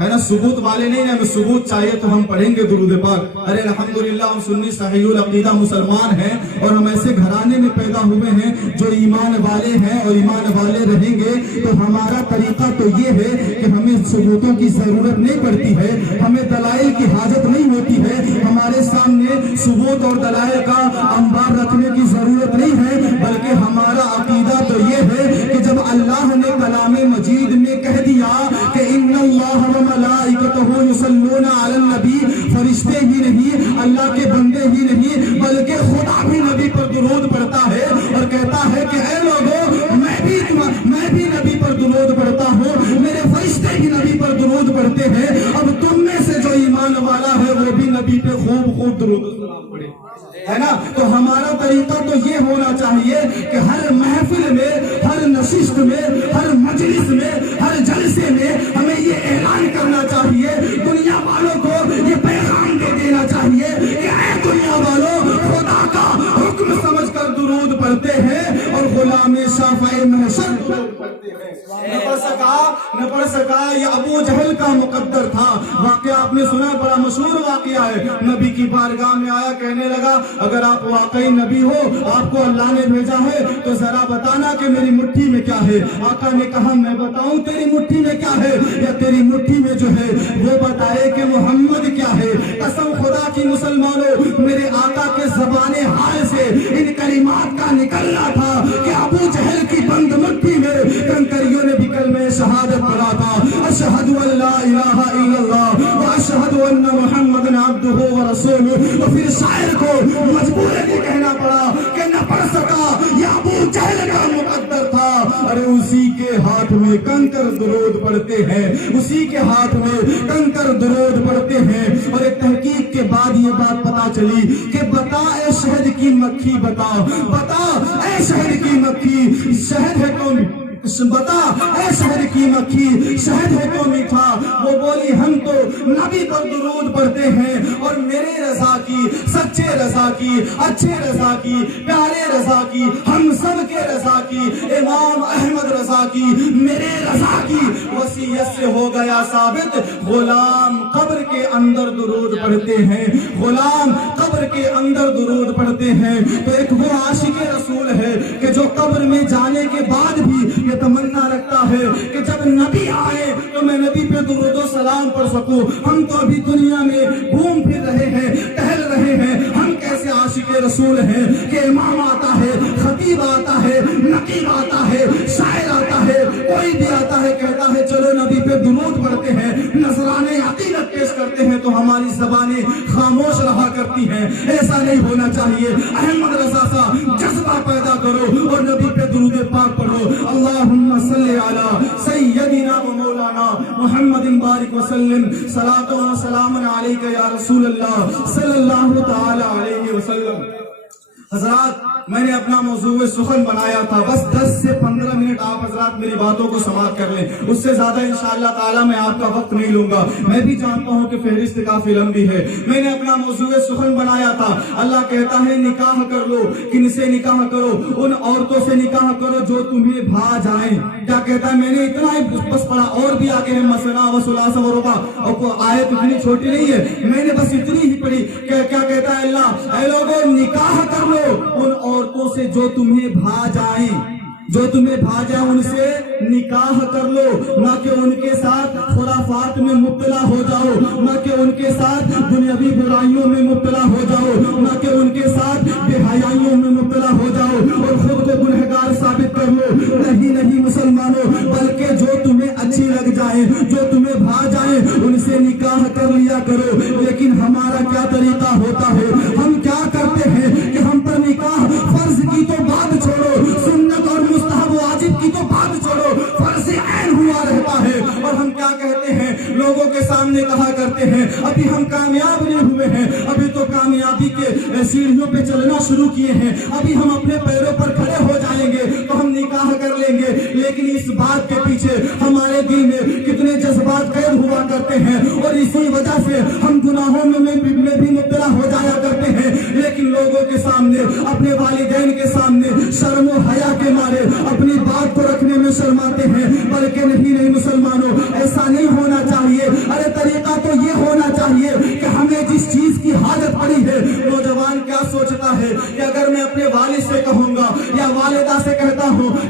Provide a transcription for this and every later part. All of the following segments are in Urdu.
ہے نا ثبوت والے نہیں ہیں, ہمیں ثبوت چاہیے تو ہم پڑھیں گے درود پاک. ارے الحمدللہ ہم سنی صحیح العقیدہ مسلمان ہیں اور ہم ایسے گھرانے میں پیدا ہوئے ہیں جو ایمان والے ہیں اور ایمان والے رہیں گے. تو ہمارا طریقہ تو یہ ہے کہ ہمیں ثبوتوں کی ضرورت نہیں پڑتی ہے, ہمیں دلائل کی حاجت نہیں ہوتی ہے. ہمارے سامنے ثبوت اور دلائل کا انبار رکھنے کی ضرورت نہیں ہے, بلکہ ہمارا عقیدہ تو یہ ہے کہ جب اللہ نے کلام مجید میں کہہ دیا کہ ان اللہ و ملائکتہ یصلون علی النبی, فرشتے ہی نہیں, اللہ کے بندے ہی نہیں, بلکہ خدا بھی نبی پر درود پڑھتا ہے اور کہتا ہے کہ اے لوگوں میں بھی نبی پر درود پڑھتا ہوں, میرے فرشتے بھی نبی پر درود پڑھتے ہیں. اب تم میں سے جو ایمان والا ہے وہ بھی نبی پہ خوب خوب درود و سلام پڑھے, ہے نا. تو ہمارا طریقہ تو یہ ہونا چاہیے کہ ہر محفل میں, ہر نشست میں, ہر مجلس میں, ہر جلسے میں ہمیں یہ اعلان کرنا چاہیے, دنیا والوں کو یہ پیغام دے دینا چاہیے کہ اے دنیا والوں, خدا کا حکم سمجھ کر درود پڑھتے ہیں اور غلام شافع محشر درود پڑھتے ہیں. نہ پڑھ سکا یہ ابو جہل کا مقدر تھا. واقعہ آپ نے سنا, بڑا مشہور واقعہ ہے. نبی کی بارگاہ میں آیا, کہنے لگا اگر آپ واقعی نبی ہو, آپ کو اللہ نے بھیجا ہے تو ذرا بتانا کہ میری مٹھی میں کیا ہے. آقا نے کہا میں بتاؤں تیری مٹھی میں کیا ہے, یا تیری مٹھی میں جو ہے وہ بتائے کہ محمد کیا ہے. قسم خدا کی مسلمانوں, میرے آقا کے زبان حال سے ان کلمات کا نکلنا تھا کہ ابو جہل کی بند مٹھی میں کنکریوں نے بھی کلمہ شہادت پڑھا تھا, اشہد ان لا الہ الا اللہ و اشہد ان محمد عبدہ و رسولہ. تو پھر شاعر کو مجبوری یہ کہنا پڑا کہ نہ پڑھ سکا, یہ ابو جہل کا مقدر تھا. ارے اسی کے ہاتھ میں کنکر درود پڑھتے ہیں, اسی کے ہاتھ میں کنکر درود پڑھتے ہیں. اور ایک تحقیق کے بعد یہ بات پتا چلی کہ بتا اے شہد کی مکھی, بتا اے شہد کی مکھی, شہد ہے کون, بتا اے شہد کی مکھی, شہد ہے تو میٹھا. وہ بولی ہم تو نبی پر درود پڑھتے ہیں اور میرے رضا کی, سچے رضا کی, اچھے رضا کی, پیارے رضا کی, ہم سب کے رضا کی, امام احمد رضا کی, میرے رضا کی وصیت سے ہو گیا ثابت. غلام قبر کے اندر درود پڑھتے ہیں, غلام قبر کے اندر درود پڑھتے ہیں. تو ایک وہ عاشق رسول ہے کہ جو قبر میں جانے کے بعد بھی یہ تمنا رکھتا ہے کہ جب نبی آئے تو میں نبی پہ درود و سلام پڑھ سکوں. ہم تو ابھی دنیا میں گھوم پھر رہے ہیں, ٹہل رہے ہیں, ہم کیسے عاشق رسول ہیں کہ امام آتا ہے, خطیب آتا ہے, نقیب آتا ہے, شاعر آتا ہے, کوئی بھی آتا ہے کہتا ہے چلو نبی پہ درود پڑھتے ہیں, نذرانے عقیدت پیش کرتے ہیں تو ہماری زبانیں خاموش رہا کرتی ہیں. ایسا نہیں ہونا چاہیے. احمد رضا سا جذبہ پیدا کرو اور نبی پہ درود پاک پڑھو. اللہم صلی علی سیدنا و مولانا محمد بارک وسلم, صلاۃ و سلام علیک یا رسول اللہ صلی اللہ تعالی علیہ وسلم. حضرات میں نے اپنا موضوع سخن بنایا تھا, بس 10 سے 15 منٹ آپ حضرات میری باتوں کو سماعت کر لیں, اس سے زیادہ انشاءاللہ تعالی میں آپ کا وقت نہیں لوں گا. میں بھی جانتا ہوں کہ فہرست کافی لمبی ہے. میں نے اپنا موضوع سخن بنایا تھا, اللہ کہتا ہے نکاح کر لو. کن سے نکاح کرو؟ ان عورتوں سے نکاح کرو جو تمہیں بھا جائیں. کیا کہتا ہے؟ میں نے اتنا ہی بس پڑھا, اور بھی آگے ہے مثنا و ثلاث و رباع, اور آیت اتنی چھوٹی نہیں ہے, میں نے بس اتنی ہی پڑھی. کیا کہتا ہے اللہ؟ اے لوگوں نکاح کر لو ان عورتوں سے جو تمہیں بھا جائیں, جو تمہیں بھا جائیں ان سے نکاح کر لو, نہ کہ ان کے ساتھ خرافات میں مبتلا ہو جاؤ, نہ کہ ان کے ساتھ دنیاوی برائیوں میں مبتلا ہو جاؤ, نہ کہ ان کے ساتھ بے حیائیوں میں مبتلا ہو جاؤ اور خود کو گنہگار ثابت کر لو. نہیں مسلمانوں, بلکہ جو تمہیں اچھی لگ جائیں, جو تمہیں بھا جائیں ان سے نکاح کر لیا کرو. لیکن ہمارا کیا طریقہ ہوتا ہے, ہم کیا کرتے ہیں کہ ہم پر نکاح فرض کی تو بات چھوڑو, سنت اور مستحب واجب کی تو بات چھوڑو, فرض عین ہوا رہتا ہے. اور ہم کیا کہتے ہیں, لوگوں کے سامنے کہا کرتے ہیں ابھی ہم کامیاب نہیں ہوئے ہیں, ابھی تو کامیابی کے سیڑھیوں پہ چلنا شروع کیے ہیں, ابھی ہم اپنے پیروں پر کھڑے ہو جائیں گے تو ہم نکاح کر لیں گے. لیکن اس بات کے پیچھے ہمارے دل میں کتنے جذبات قید ہوا کرتے ہیں اور اسی وجہ سے ہم گناہوں میں بھی مبتلا ہو جایا کرتے ہیں. لیکن لوگوں کے سامنے, اپنے والدین کے سامنے شرم و حیا کے مارے اپنی بات کو رکھنے میں شرماتے ہیں. بلکہ نہیں مسلمانوں, ایسا نہیں ہونا چاہیے.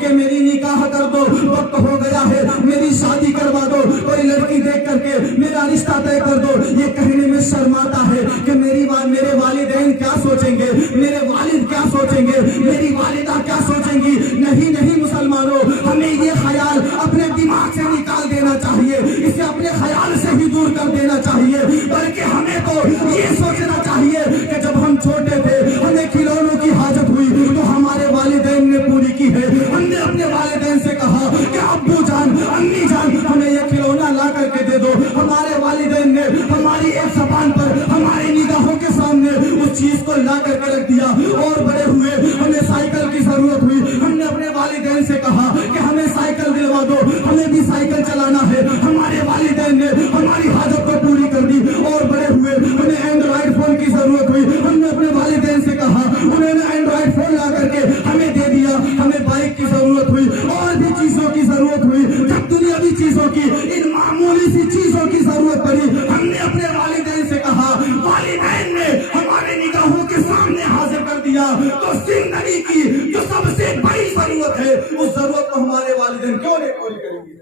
کہ میری نکاح کر دو, وقت ہو گیا ہے میری شادی کروا دو, کوئی لڑکی دیکھ کر کے میرا رشتہ طے کر دو, یہ کہنے میں شرماتا ہے کہ میرے والدین کیا سوچیں گے, میرے والد کیا سوچیں گے, میری والدہ کیا سوچیں گی. نہیں نہیں مسلمانوں, ہمیں یہ خیال اپنے دماغ سے نکال دینا چاہیے, اسے اپنے خیال سے ہی دور کر دینا چاہیے, بلکہ ہمیں تو یہ سوچنا چاہیے کہ جب ہم چھوٹے تھے ہمیں کھلونوں کی حاجت ہوئی تو ہمارے والدین نے پوری کی ہے. ہم نے اپنے والدین سے کہا کہ ابو جان, امی جان, ہمیں یہ کھلونا لا کر کے دے دو. ہمارے والدین نے ہماری ایک زبان پر ہماری نگاہوں کے سامنے اس چیز کو لا کر کے رکھ دیا. اور بڑے ہوئے ہمیں سائیکل کی ضرورت ہوئی, ہم نے اپنے والدین سے کہا کہ ہمیں سائیکل دلوا دو, ہمیں بھی سائیکل چلانا ہے. ہمارے والدین نے ہماری حاجت کو پوری کر دی. اور بڑے ہوئے ہمیں اینڈرائڈ فون کی ضرورت ہوئی, ہم نے اپنے والدین سے کہا, انہوں نے اینڈرائڈ فون لا کر کے ہمیں دے دیا. ہمیں بائک کی ضرورت ہوئی, اور بھی چیزوں کی ضرورت ہوئی. جب دنیاوی چیزوں کی, ان معمولی سی چیزوں کی ضرورت پڑی, ہم نے اپنے والدین سے کہا, والدین نے ہمارے نگاہوں کے سامنے حاضر کر دیا. تو زندگی کی جو سب سے بڑی ضرورت ہے, اس ضرورت کو ہمارے والدین کیوں نہیں پوری کریں گے,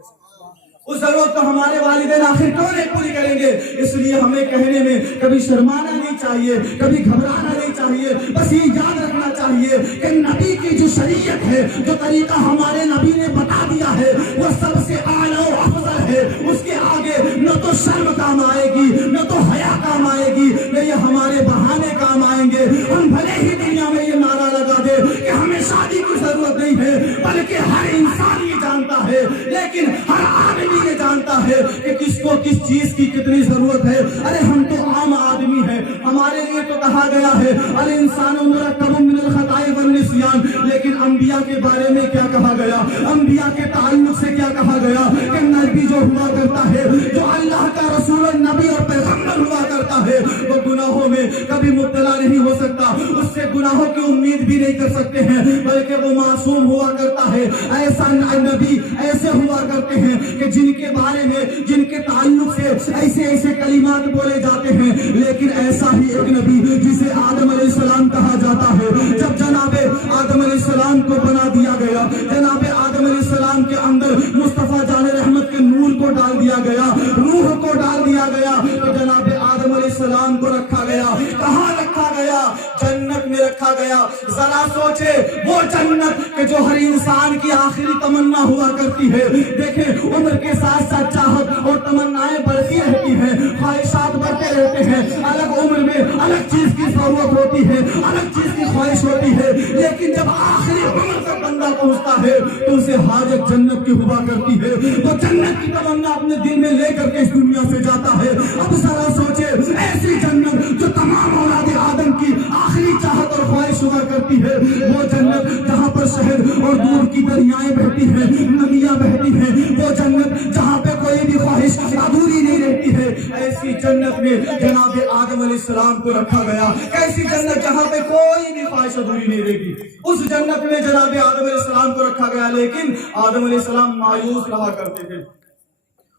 اس ضرورت کو ہمارے والدین آخر کیوں نہیں پوری کریں گے. اس لیے ہمیں کہنے میں کبھی شرمانا نہیں چاہیے, کبھی گھبرانا نہیں چاہیے. بس یہ یاد رکھنا چاہیے کہ نبی کی جو شریعت ہے, جو طریقہ ہمارے نبی نے بتا دیا ہے, وہ سب سے اعلیٰ و افضل ہے. اس کے آگے نہ تو شرم کام آئے گی, نہ تو حیا کام آئے گی, نہ یہ ہمارے بہانے کام آئیں گے. ہم بھلے ہی دنیا میں یہ نعرہ لگا دے کہ ہمیں شادی کی ضرورت نہیں ہے, بلکہ ہر انسان یہ جانتا ہے, لیکن ہر آدمی یہ جانتا ہے کہ کس کو کس چیز کی کتنی ضرورت ہے. ارے ہم تو عام آدمی ہیں, ہمارے لیے تو کہا گیا ہے الانسان مرکب من الخطاء والنسیان, لیکن انبیاء کے بارے میں کیا کہا گیا, انبیاء کے تعلق سے کیا کہا گیا کہ نبی جو ہوا کرتا ہے, جو اللہ کا رسول نبی اور پیغمبر ہوا کرتا ہے, وہ گناہوں میں کبھی مبتلا نہیں ہو سکتا, اس سے گناہوں کی امید بھی نہیں کر سکتے ہیں, بلکہ وہ معصوم ہوا کرتا ہے. ایسا نبی ایسے ہوا کرتے ہیں کہ جن کے بارے میں, جن کے تعلق سے ایسے ایسے کلمات بولے جاتے ہیں. لیکن ایسا ہی ایک نبی جسے آدم علیہ السلام کہا جاتا ہے, جب جناب آدم علیہ السلام کو بنا دیا گیا, جناب آدم علیہ السلام کے اندر مصطفیٰ جان رحمت کے نور کو ڈال دیا گیا, روح کو ڈال دیا گیا, تو جناب آدم علیہ السلام کو رکھا گیا. کہاں رکھا گیا؟ جنت میں رکھا گیا. ذرا سوچے, وہ جنت کہ جو ہر انسان کی آخری تمنا ہوا کرتی ہے. دیکھیں عمر کے ساتھ ساتھ چاہت اور تمنائیں بڑھتی رہتی ہیں, خواہشات بڑھتے رہتے ہیں. الگ عمر میں الگ چیز کی ضرورت ہوتی ہے, الگ چیز کی خواہش ہوتی ہے, لیکن جب آخری عمر تک بندہ پہنچتا ہے تو اسے حاجت جنت کی ہوا کرتی ہے. وہ جنت کی تمنا اپنے دل میں لے کر کے اس دنیا سے جاتا ہے. اب ذرا سوچے, ایسی جنت جو تمام اولاد آدم کی آخری چاہت اور خواہش ہوا کرتی ہے, وہ جنت جہاں پر شہد اور دودھ کی دریائیں بہتی ہیں, ندیاں بہتی ہیں, وہ جنت جہاں پہ کوئی بھی خواہش ادھوری نہیں رہتی ہے. ایسی جنت میں جناب آدم علیہ السلام کو رکھا گیا. ایسی جنت جہاں پہ کوئی بھی خواہش ادھوری نہیں رہتی, اس جنت میں جناب آدم علیہ السلام کو رکھا گیا. لیکن آدم علیہ السلام مایوس رہا کرتے تھے,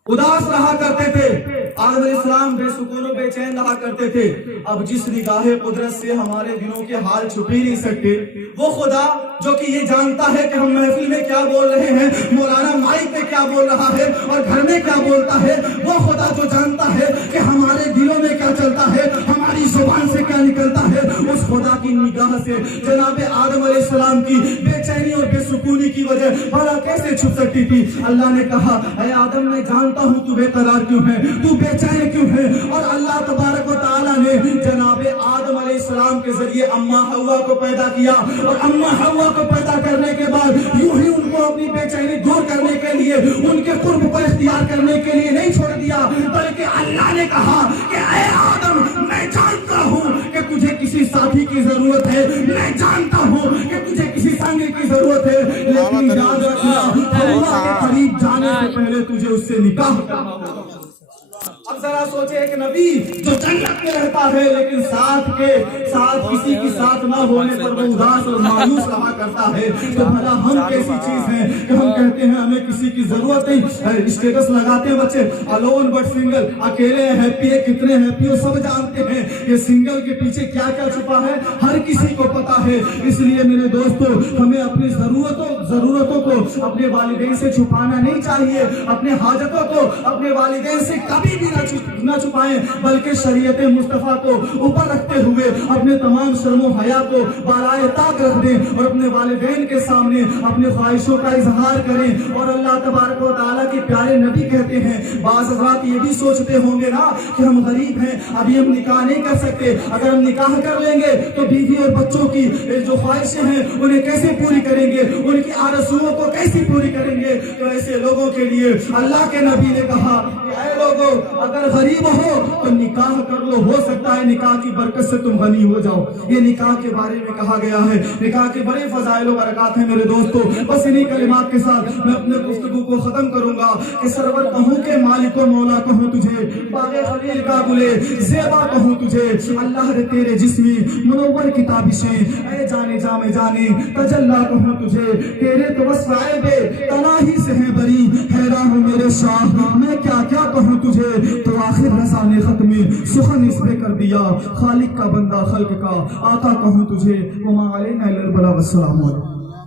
اداس رہا کرتے تھے. آدم علیہ السلام بے سکون و بے چین رہا کرتے تھے. اب جس نگاہ قدرت سے ہمارے دلوں کے حال چھپ ہی نہیں سکتے, وہ خدا جو کہ یہ جانتا ہے کہ ہم محفل میں کیا بول رہے ہیں, مولانا مائک پہ کیا بول رہا ہے اور گھر میں کیا بولتا ہے, وہ خدا جو جانتا ہے کہ ہمارے دلوں میں کیا چلتا ہے, ہماری زبان سے کیا نکلتا ہے, اس خدا کی نگاہ سے جناب آدم علیہ السلام کی بے چینی اور بے سکونی کی وجہ بھلا کیسے چھپ سکتی تھی. اللہ نے کہا, اے آدم میں جانتا ہوں تو بے قرار کیوں ہے, تو بے چین کیوں ہے. اور اللہ تبارک و تعالیٰ نے جناب آدم علیہ السلام کے ذریعے اما حوا کو پیدا کیا, اور اما حوا کو پیدا کرنے کے بعد یوں ہی ان کو اپنی بے چینی دور کرنے کے لیے, ان کے قرب کو اختیار کرنے کے لیے نہیں چھوڑ دیا, بلکہ اللہ نے کہا کہ اے آدم, میں جانتا ہوں کہ تجھے کسی ساتھی کی ضرورت ہے, میں جانتا ہوں کہ تجھے کسی سنگی کی ضرورت ہے, لیکن یاد رکھنا حوا کے قریب جانے سے پہلے تجھے اس سے نکاح کرنا ہوگا. اب اب ذرا سوچے ایک نبی جو جنت میں رہتا ہے لیکن ساتھ کسی کی ساتھ نہ ہونے پر وہ اداس اور مایوس رہا کرتا ہے، تو بھلا ہم کیسی چیز ہیں کہ ہم کہتے ہیں ہمیں کسی کی ضرورت نہیں، اسٹیٹس لگاتے ہیں بچے الون بٹ سنگل، اکیلے ہیپی ہے، کتنے ہیپی ہو سب جانتے ہیں، یہ سنگل کے پیچھے کیا کیا چھپا ہے ہر کسی کو پتا ہے۔ اس لیے میرے دوستو ہمیں اپنی ضرورتوں کو اپنے والدین سے چھپانا نہیں چاہیے، اپنے حاجتوں کو اپنے والدین سے کبھی بھی نہ چھپائیں، بلکہ شریعت مصطفیٰ کو اوپر رکھتے ہوئے اپنے تمام شرم و حیا کو بالائے طاق رکھ دیں اور اپنے والدین کے سامنے اپنے خواہشوں کا اظہار کریں۔ اور اللہ تبارک و تعالیٰ کے پیارے نبی کہتے ہیں، بعض حضرات یہ بھی سوچتے ہوں گے نا کہ ہم غریب ہیں، ابھی ہم نکاح نہیں کر سکتے، اگر ہم نکاح کر لیں گے تو بیوی اور بچوں کی جو خواہشیں ہیں انہیں کیسے پوری کریں گے، ان کی آرزوؤں کو کیسے پوری کریں گے؟ تو ایسے لوگوں کے لیے اللہ کے نبی نے کہا کہ اے لوگوں اگر غریب ہو تو نکاح کر لو، ہو سکتا ہے نکاح کی برکت سے تم غنی ہو جاؤ۔ یہ نکاح کے بارے میں کہا گیا ہے، نکاح کے بڑے فضائل و برکات ہیں میرے دوستو۔ بس انہی کلمات کے ساتھ میں اپنے گفتگو کو ختم کروں گا کہ سرور کہوں کہ مالک و مولا کہوں تجھے، باغ خلیل کا گلے زیبا کہوں تجھے، اللہ رے تیرے جسمی منور کی تابشیں، اے جانے جامے جانے تجلا کہوں تجھے، تیرے تو وصف عیب تناہی سے ہیں بری، حیران ہوں میرے شاہ میں کیا کیا کہوں تجھے۔ تو آخر رضا نے ختم سخن اس پہ کر دیا، خالق کا بندہ خلق کا آقا کہوں تجھے، وما علینا الا البلاغ۔ السلام علیکم۔